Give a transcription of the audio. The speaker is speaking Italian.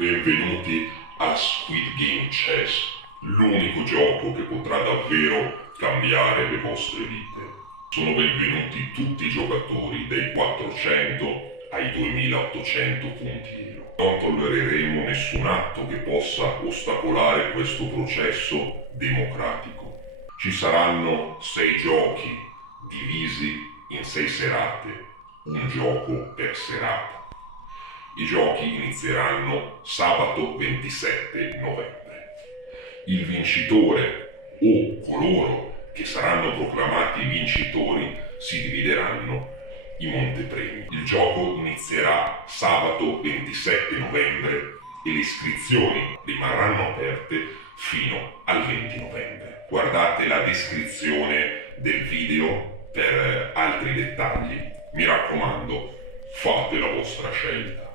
Benvenuti a Squid Game Chess, l'unico gioco che potrà davvero cambiare le vostre vite. Sono benvenuti tutti i giocatori dai 400 ai 2800 punti. Non tollereremo nessun atto che possa ostacolare questo processo democratico. Ci saranno 6 giochi divisi in 6 serate, un gioco per serata. I giochi inizieranno sabato 27 novembre. Il vincitore o coloro che saranno proclamati vincitori si divideranno i montepremi. Il gioco inizierà sabato 27 novembre e le iscrizioni rimarranno aperte fino al 20 novembre. Guardate la descrizione del video per altri dettagli. Mi raccomando, fate la vostra scelta.